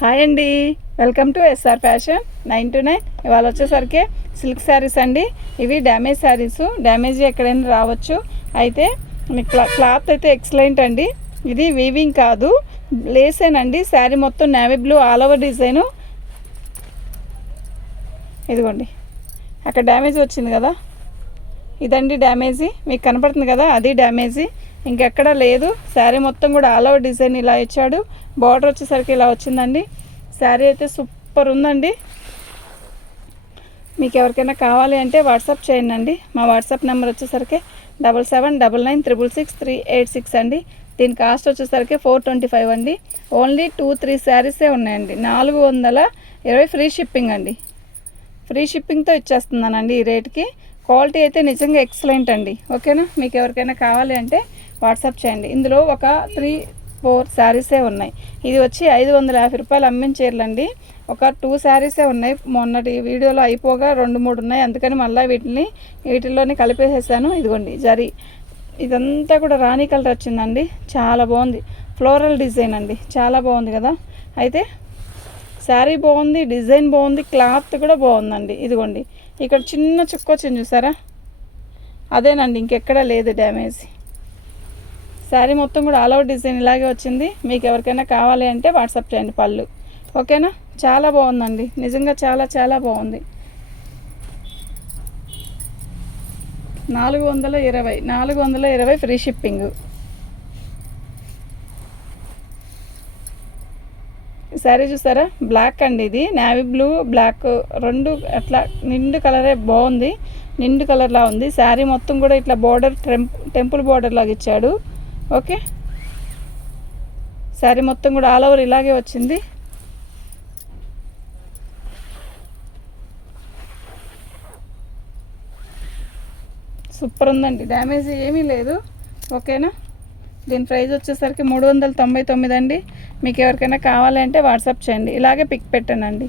Hi అండి, welcome to SR fashion 929. ఇవాళ వచ్చేసరికి సిల్క్ శారీస్ అండి. ఇవి డ్యామేజ్ శారీస్, డ్యామేజ్ ఎక్కడైనా రావచ్చు. అయితే క్లాత్ అయితే ఎక్సలెంట్ అండి. ఇది వీవింగ్ కాదు, లేసేనండి. శారీ మొత్తం navy blue all over design. ఇదిగోండి, అక్కడ డ్యామేజ్ వచ్చింది కదా, ఇదండి డ్యామేజీ. మీకు కనపడుతుంది కదా, అది డ్యామేజీ, ఇంకెక్కడ లేదు. శారీ మొత్తం కూడా ఆల్ ఓవర్ డిజైన్ ఇలా ఇచ్చాడు. బార్డర్ వచ్చేసరికి ఇలా వచ్చిందండి. శారీ అయితే సూపర్ ఉందండి. మీకు ఎవరికైనా కావాలి అంటే వాట్సాప్ చేయండి. మా వాట్సాప్ నెంబర్ వచ్చేసరికి 7799666386 అండి. దీని కాస్ట్ వచ్చేసరికి 425 అండి. ఓన్లీ 2-3 శారీసే ఉన్నాయండి. 420 ఫ్రీ షిప్పింగ్ అండి. ఫ్రీ షిప్పింగ్తో ఇచ్చేస్తున్నానండి ఈ రేట్కి. క్వాలిటీ అయితే నిజంగా ఎక్సలెంట్ అండి. ఓకేనా, మీకు ఎవరికైనా కావాలి అంటే వాట్సాప్ చేయండి. ఇందులో ఒక 3-4 శారీసే ఉన్నాయి. ఇది వచ్చి 550 రూపాయలు అమ్మిన చీరలండి. ఒక 2 శారీసే ఉన్నాయి. మొన్నటి వీడియోలో అయిపోగా 2-3 ఉన్నాయి, అందుకని మళ్ళీ వీటిల్లోనే కలిపేసేసాను. ఇదిగోండి జరీ, ఇదంతా కూడా రాణి కలర్ వచ్చిందండి. చాలా బాగుంది, ఫ్లోరల్ డిజైన్ అండి. చాలా బాగుంది కదా. అయితే శారీ బాగుంది, డిజైన్ బాగుంది, క్లాత్ కూడా బాగుందండి. ఇదిగోండి, ఇక్కడ చిన్న చుక్క వచ్చింది చూసారా, అదేనండి, ఇంకెక్కడా లేదు డ్యామేజ్. శారీ మొత్తం కూడా ఆల్ ఓవర్ డిజైన్ ఇలాగే వచ్చింది. మీకు ఎవరికైనా కావాలి అంటే వాట్సాప్ చేయండి. పళ్ళు ఓకేనా, చాలా బాగుందండి, నిజంగా చాలా చాలా బాగుంది. 420 ఫ్రీ షిప్పింగ్. శారీ చూసారా, బ్లాక్ అండి. ఇది నేవీ బ్లూ బ్లాక్ రెండు అట్లా నిండు కలరే బాగుంది, నిండు కలర్లా ఉంది. శారీ మొత్తం కూడా ఇట్లా బోర్డర్ టెంపుల్ బోర్డర్ లాగా ఇచ్చాడు. ఓకే, శారీ మొత్తం కూడా ఆల్ ఓవర్ ఇలాగే వచ్చింది. సూపర్ ఉందండి, డ్యామేజ్ ఏమీ లేదు. ఓకేనా, దీని ప్రైస్ వచ్చేసరికి 399 అండి. మీకు ఎవరికైనా కావాలి అంటే వాట్సాప్ చేయండి, ఇలాగే పిక్ పెట్టానండి.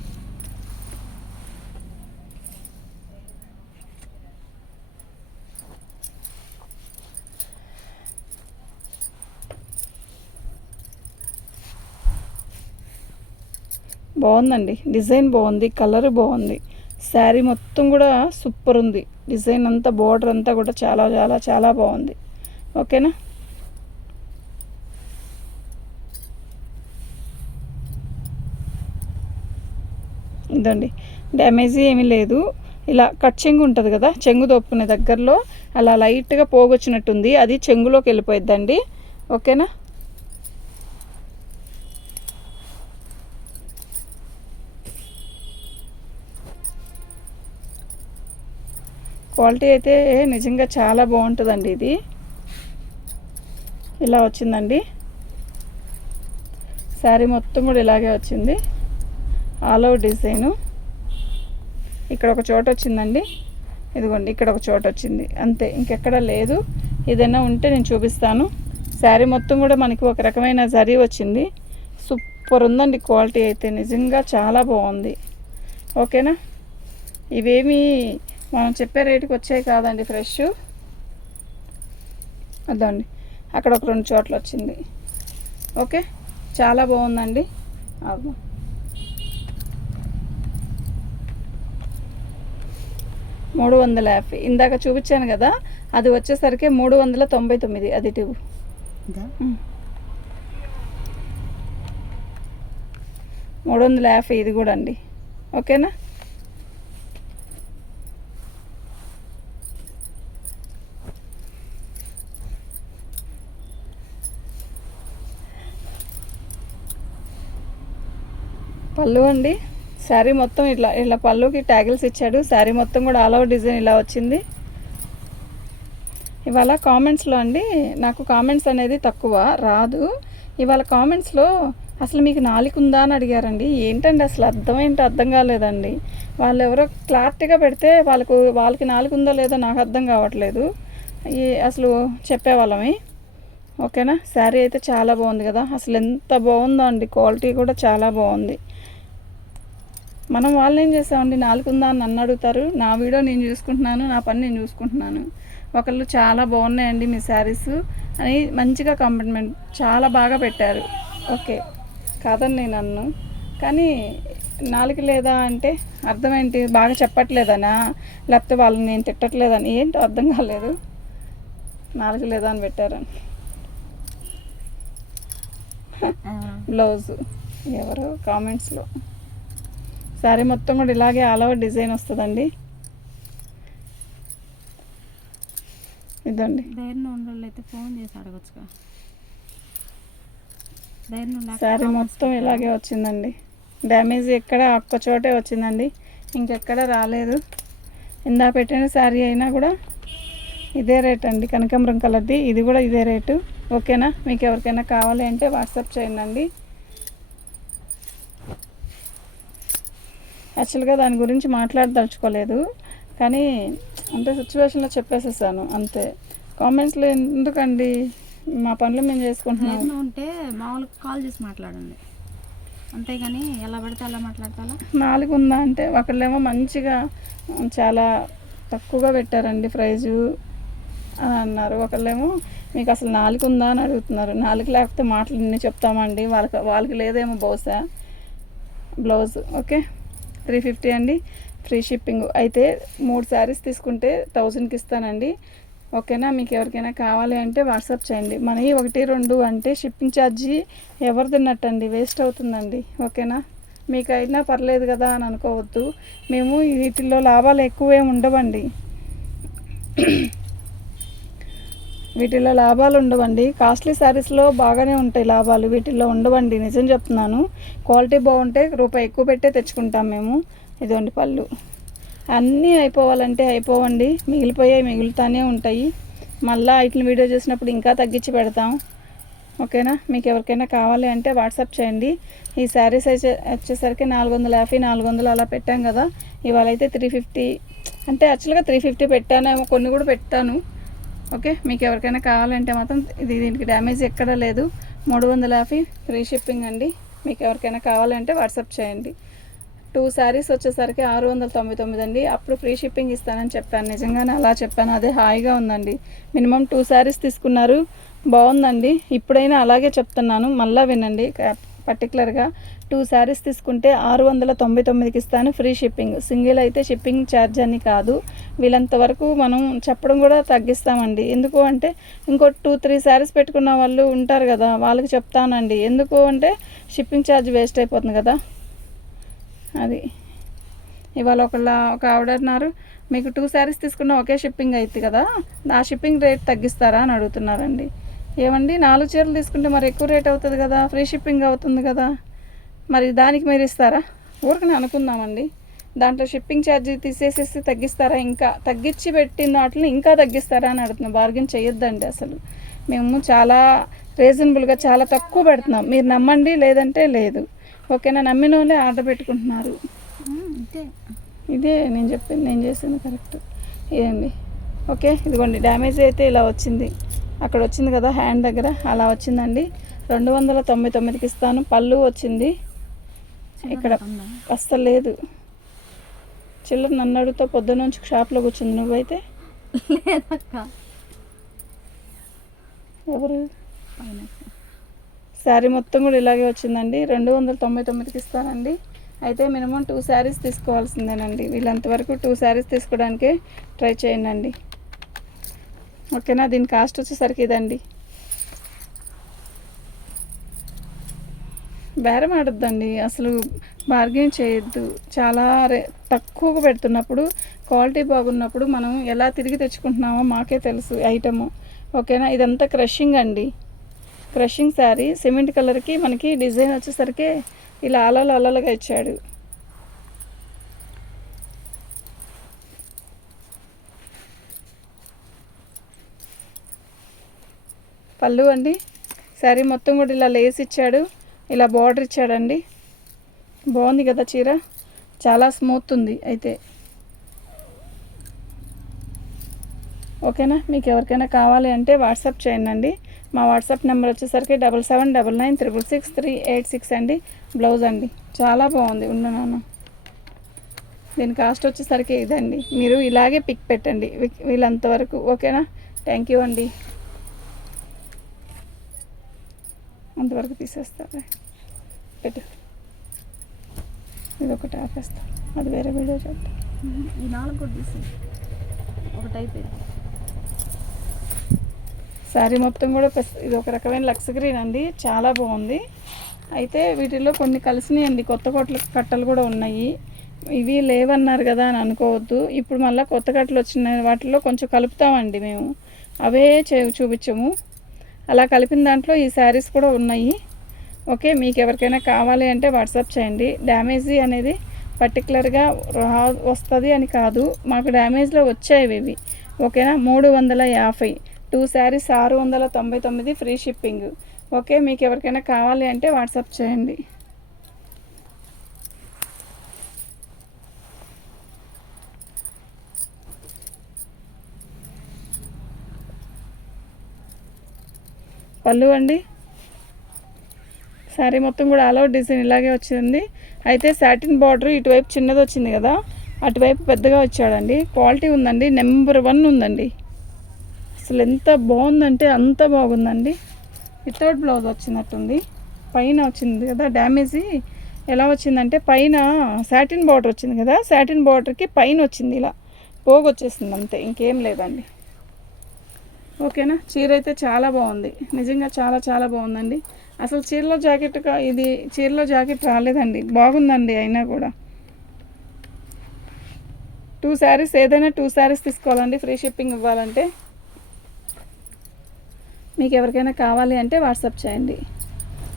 బాగుందండి, డిజైన్ బాగుంది, కలర్ బాగుంది. శారీ మొత్తం కూడా సూపర్ ఉంది. డిజైన్ అంతా బోర్డర్ అంతా కూడా చాలా చాలా చాలా బాగుంది. ఓకేనా, ఇదండి, డ్యామేజీ ఏమీ లేదు. ఇలా కట్ చెంగు ఉంటుంది కదా, చెంగు దొప్పుకునే దగ్గరలో అలా లైట్గా పోగొచ్చినట్టుంది, అది చెంగులోకి వెళ్ళిపోయిద్దండి. ఓకేనా, క్వాలిటీ అయితే నిజంగా చాలా బాగుంటుందండి. ఇది ఇలా వచ్చిందండి. శారీ మొత్తం కూడా ఇలాగే వచ్చింది, ఆల్ ఓవర్ డిజైను. ఇక్కడ ఒక చోట వచ్చిందండి, ఇదిగోండి, ఇక్కడ ఒక చోట వచ్చింది, అంతే, ఇంకెక్కడ లేదు. ఏదైనా ఉంటే నేను చూపిస్తాను. శారీ మొత్తం కూడా మనకి ఒక రకమైన జరీ వచ్చింది. సూపర్ ఉందండి, క్వాలిటీ అయితే నిజంగా చాలా బాగుంది. ఓకేనా, ఇవేమీ మనం చెప్పే రేటుకి వచ్చాయి కాదండి, ఫ్రెష్. అదండి, అక్కడ ఒక 2 చోట్ల వచ్చింది. ఓకే, చాలా బాగుందండి. 350. ఇందాక చూపించాను కదా, అది వచ్చేసరికి 399. అది 350 ఇది కూడా అండి. ఓకేనా, పళ్ళు అండి. శారీ మొత్తం ఇట్లా పళ్ళుకి ట్యాగిల్స్ ఇచ్చాడు. శారీ మొత్తం కూడా ఆల్ ఓవర్ డిజైన్ ఇలా వచ్చింది. ఇవాళ కామెంట్స్లో అండి, నాకు కామెంట్స్ అనేది తక్కువ రాదు. ఇవాళ కామెంట్స్లో అసలు మీకు నాలుక ఉందా అని అడిగారండి. ఏంటండి అసలు అర్థం కాలేదండి. వాళ్ళు ఎవరో క్లారిటీగా పెడితే వాళ్ళకి నాలుక ఉందో లేదో నాకు అర్థం కావట్లేదు. అసలు చెప్పేవాళ్ళమే. ఓకేనా, శారీ అయితే చాలా బాగుంది కదా, అసలు ఎంత బాగుందో అండి. క్వాలిటీ కూడా చాలా బాగుంది. మనం వాళ్ళు ఏం చేసామండి, నాలుగుందా అని నన్ను అడుగుతారు. నా వీడియో నేను చూసుకుంటున్నాను, నా పని నేను చూసుకుంటున్నాను. ఒకళ్ళు చాలా బాగున్నాయండి మీ శారీస్ అని మంచిగా కాంప్లిమెంట్ చాలా బాగా పెట్టారు. ఓకే, కాదని నేను అన్ను. కానీ 4 లేదా అంటే అర్థం ఏంటి, బాగా చెప్పట్లేదనా లేకపోతే వాళ్ళని నేను తిట్టట్లేదని ఏంటో అర్థం కాలేదు. 4 లేదా అని పెట్టారని. బ్లౌజు ఎవరు కామెంట్స్లో. శారీ మొత్తం కూడా ఇలాగే ఆల్ ఓవర్ డిజైన్ వస్తుందండి. ఇదండి అయితే ఫోన్ చేసి అడగచ్చుగా. శారీ మొత్తం ఇలాగే వచ్చిందండి. డ్యామేజ్ ఎక్కడ ఒక్క చోటే వచ్చిందండి, ఇంకెక్కడ రాలేదు. ఇందా పెట్టిన శారీ అయినా కూడా ఇదే రేట్ అండి, కనకాంబరం కలర్ది. ఇది కూడా ఇదే రేటు. ఓకేనా? మీకు ఎవరికైనా కావాలి అంటే వాట్సాప్ చేయండి. యాక్చువల్గా దాని గురించి మాట్లాడదలుచుకోలేదు, కానీ అంటే సిచ్యువేషన్లో చెప్పేసేసాను అంతే. కామెంట్స్లో ఎందుకండి, మా పనులు మేము చేసుకుంటున్నాం. ఉంటే మామూలుగా కాల్ చేసి మాట్లాడండి, అంతేగాని ఎలా పడితే అలా మాట్లాడతా. 4 ఉందా అంటే ఒకళ్ళేమో మంచిగా చాలా తక్కువగా పెట్టారండి ప్రైజు అని అన్నారు. ఒకళ్ళేమో మీకు అసలు 4 ఉందా అని అడుగుతున్నారు. 4 లేకపోతే మాటలు నిన్ను చెప్తామండి, వాళ్ళకి లేదేమో బహుశా. బ్లౌజ్ ఓకే 350 అండి, ఫ్రీ షిప్పింగ్. అయితే 3 శారీస్ తీసుకుంటే 1000కి ఇస్తానండి. ఓకేనా? మీకు ఎవరికైనా కావాలి అంటే వాట్సాప్ చేయండి. మనకి 1, 2 అంటే షిప్పింగ్ ఛార్జీ ఎవరు తిన్నట్టండి, వేస్ట్ అవుతుందండి. ఓకేనా? మీకు అయినా పర్లేదు కదా అని అనుకోవద్దు. మేము వీటిల్లో లాభాలు ఎక్కువేం ఉండవండి, వీటిల్లో లాభాలు ఉండవండి. కాస్ట్లీ శారీస్లో బాగానే ఉంటాయి లాభాలు, వీటిల్లో ఉండవండి. నిజం చెప్తున్నాను. క్వాలిటీ బాగుంటే రూపాయి ఎక్కువ పెట్టే తెచ్చుకుంటాం మేము. ఇదండి పళ్ళు. అన్నీ అయిపోవాలంటే అయిపోవండి, మిగులుతూనే ఉంటాయి. మళ్ళీ వీటిని వీడియో చేసినప్పుడు ఇంకా తగ్గించి పెడతాం. ఓకేనా? మీకు ఎవరికైనా కావాలి అంటే వాట్సాప్ చేయండి. ఈ శారీస్ అయితే వచ్చేసరికి 450, 400 అలా పెట్టాం కదా. ఇవాళ అయితే 350, అంటే యాక్చువల్గా 350 పెట్టానేమో, కొన్ని కూడా పెట్టాను. ఓకే, మీకు ఎవరికైనా కావాలంటే మాత్రం దీనికి డ్యామేజ్ ఎక్కడా లేదు. 350 ఫ్రీ షిప్పింగ్ అండి. మీకు ఎవరికైనా కావాలంటే వాట్సాప్ చేయండి. 2 శారీస్ వచ్చేసరికి 699 అండి. అప్పుడు ఫ్రీ షిప్పింగ్ ఇస్తానని చెప్పాను, నిజంగానే అలా చెప్పాను. అదే హాయిగా ఉందండి. మినిమం 2 శారీస్ తీసుకున్నారు, బాగుందండి. ఇప్పుడైనా అలాగే చెప్తున్నాను, మళ్ళీ వినండి. పర్టికులర్గా 2 శారీస్ తీసుకుంటే 699కి ఇస్తాను, ఫ్రీ షిప్పింగ్. సింగిల్ అయితే షిప్పింగ్ ఛార్జ్ అని కాదు, వీళ్ళంత వరకు మనం చెప్పడం కూడా తగ్గిస్తామండి. ఎందుకు అంటే ఇంకో 2-3 శారీస్ పెట్టుకున్న వాళ్ళు ఉంటారు కదా, వాళ్ళకి చెప్తానండి. ఎందుకు అంటే షిప్పింగ్ ఛార్జ్ వేస్ట్ అయిపోతుంది కదా. అది ఇవాళ ఒక ఆవిడ అన్నారు, మీకు 2 శారీస్ తీసుకున్న ఒకే షిప్పింగ్ అవుతుంది కదా, ఆ షిప్పింగ్ రేట్ తగ్గిస్తారా అని అడుగుతున్నారండి. ఏమండి, 4 చీరలు తీసుకుంటే మరి ఎక్కువ రేట్ అవుతుంది కదా, ఫ్రీ షిప్పింగ్ అవుతుంది కదా, మరి దానికి మీరు ఇస్తారా? ఊరికనే అనుకుందామండి. దాంట్లో షిప్పింగ్ ఛార్జీ తీసేసేసి తగ్గిస్తారా? ఇంకా తగ్గించి పెట్టిన వాటిని ఇంకా తగ్గిస్తారా అని అడుగుతున్నాం. బార్గెన్ చేయొద్దండి అసలు. మేము చాలా రీజనబుల్గా చాలా తక్కువ పెడుతున్నాం. మీరు నమ్మండి, లేదంటే లేదు. ఓకేనా? నమ్మిన వాళ్ళే ఆర్డర్ పెట్టుకుంటున్నారు. ఇదే నేను చెప్పింది, నేను చేసింది కరెక్ట్. ఇదండి. ఓకే, ఇదిగోండి డ్యామేజ్ అయితే ఇలా వచ్చింది, అక్కడ వచ్చింది కదా హ్యాండ్ దగ్గర, అలా వచ్చిందండి. 299కి ఇస్తాను. పళ్ళు వచ్చింది, ఇక్కడ అస్సలు లేదు. చిల్లర నన్ను అడుగుతా, పొద్దున్న నుంచి షాప్లో కూర్చుంది. నువ్వైతే ఎవరు? శారీ మొత్తం కూడా ఇలాగే వచ్చిందండి. 299కి ఇస్తానండి. అయితే మినిమం 2 శారీస్ తీసుకోవాల్సిందేనండి. వీళ్ళంతవరకు 2 శారీస్ తీసుకోవడానికే ట్రై చేయండి. ఓకేనా? దీని కాస్ట్ వచ్చేసరికి ఇదండి. బేరం ఆడొద్దండి అసలు, బార్గెన్ చేయొద్దు. చాలా తక్కువగా పెడుతున్నప్పుడు, క్వాలిటీ బాగున్నప్పుడు మనం ఎలా తిరిగి తెచ్చుకుంటున్నామో మాకే తెలుసు ఐటము. ఓకేనా? ఇదంతా క్రషింగ్ అండి, క్రషింగ్ శారీ. సిమెంట్ కలర్కి మనకి డిజైన్ వచ్చేసరికి ఇలా అలలుగా ఇచ్చాడు. పళ్ళు అండి. శారీ మొత్తం కూడా ఇలా లేస్ ఇచ్చాడు, ఇలా బార్డర్ ఇచ్చాడండి. బాగుంది కదా చీర, చాలా స్మూత్ ఉంది. అయితే ఓకేనా? మీకు ఎవరికైనా కావాలి అంటే వాట్సాప్ చేయండి. మా వాట్సాప్ నెంబర్ వచ్చేసరికి 7799666386 అండి. బ్లౌజ్ అండి, చాలా బాగుంది. ఉన్నాను. దీని కాస్ట్ వచ్చేసరికి ఇదండి. మీరు ఇలాగే పిక్ పెట్టండి వీళ్ళంతవరకు. ఓకేనా? థ్యాంక్ యూ అండి. అంతవరకు తీసేస్తారా? పెట్టు. ఇది ఒకటి ఆపేస్తా, అది వేరే వీడియో చేద్దాం. ఈ 4 కూడా తీసి ఒకటి అయిపోయింది. శారీ మొత్తం కూడా ఇది ఒక రకమైన లక్స్ గ్రీన్ అండి, చాలా బాగుంది. అయితే వీటిల్లో కొన్ని కలిసినాయండి, కొత్త కట్టలు కూడా ఉన్నాయి. ఇవి లేవన్నారు కదా అని అనుకోవద్దు. ఇప్పుడు మళ్ళీ కొత్త కట్టలు వచ్చిన వాటిల్లో కొంచెం కలుపుతామండి మేము, అవే చూపించము. అలా కలిపిన దాంట్లో ఈ శారీస్ కూడా ఉన్నాయి. ఓకే, మీకు ఎవరికైనా కావాలి అంటే వాట్సాప్ చేయండి. డ్యామేజీ అనేది పర్టికులర్గా వస్తుంది అని కాదు, మాకు డ్యామేజ్లో వచ్చాయి ఇవి. ఓకేనా, 350, 2 శారీస్ 699 ఫ్రీ షిప్పింగ్. ఓకే, మీకు ఎవరికైనా కావాలి అంటే వాట్సాప్ చేయండి. పళ్ళు అండి, శారీ మొత్తం కూడా ఆల్ ఓవర్ డిజైన్ ఇలాగే వచ్చింది. అయితే సాటిన్ బార్డర్ ఇటువైపు చిన్నది వచ్చింది కదా, అటువైపు పెద్దగా వచ్చాడండి. క్వాలిటీ ఉందండి, నెంబర్ 1 ఉందండి. అసలు ఎంత బాగుందంటే అంత బాగుందండి. వితౌట్ బ్లౌజ్ వచ్చినట్టుంది, పైన వచ్చింది కదా డ్యామేజీ. ఎలా వచ్చిందంటే పైన సాటిన్ బార్డర్ వచ్చింది కదా, సాటిన్ బార్డర్కి పైన వచ్చింది ఇలా పోగు వచ్చేసింది, అంతే, ఇంకేం లేదండి. ఓకేనా, చీర అయితే చాలా బాగుంది, నిజంగా చాలా చాలా బాగుందండి. అసలు చీరలో జాకెట్గా ఇది చీరలో జాకెట్ రాలేదండి, బాగుందండి. అయినా కూడా 2 శారీస్, ఏదైనా 2 శారీస్ తీసుకోవాలండి ఫ్రీ షిప్పింగ్ ఇవ్వాలంటే. మీకు ఎవరికైనా కావాలి అంటే వాట్సాప్ చేయండి.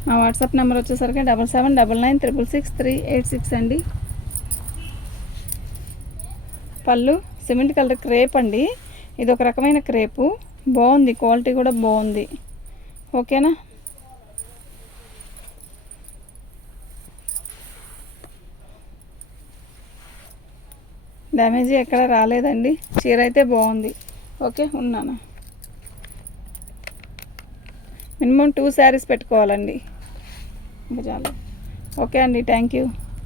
మా వాట్సాప్ నెంబర్ వచ్చేసరికి 7799666386 అండి. పళ్ళు సిమెంట్ కలర్ క్రేప్ అండి, ఇది ఒక రకమైన క్రేపు, బాగుంది, క్వాలిటీ కూడా బాగుంది. ఓకేనా, డ్యామేజీ ఎక్కడ రాలేదండి, చీర అయితే బాగుంది. ఓకే, ఉన్నాను. మినిమం 2 శారీస్ పెట్టుకోవాలండి, ఇంకా చాలు. ఓకే అండి, థ్యాంక్ యూ.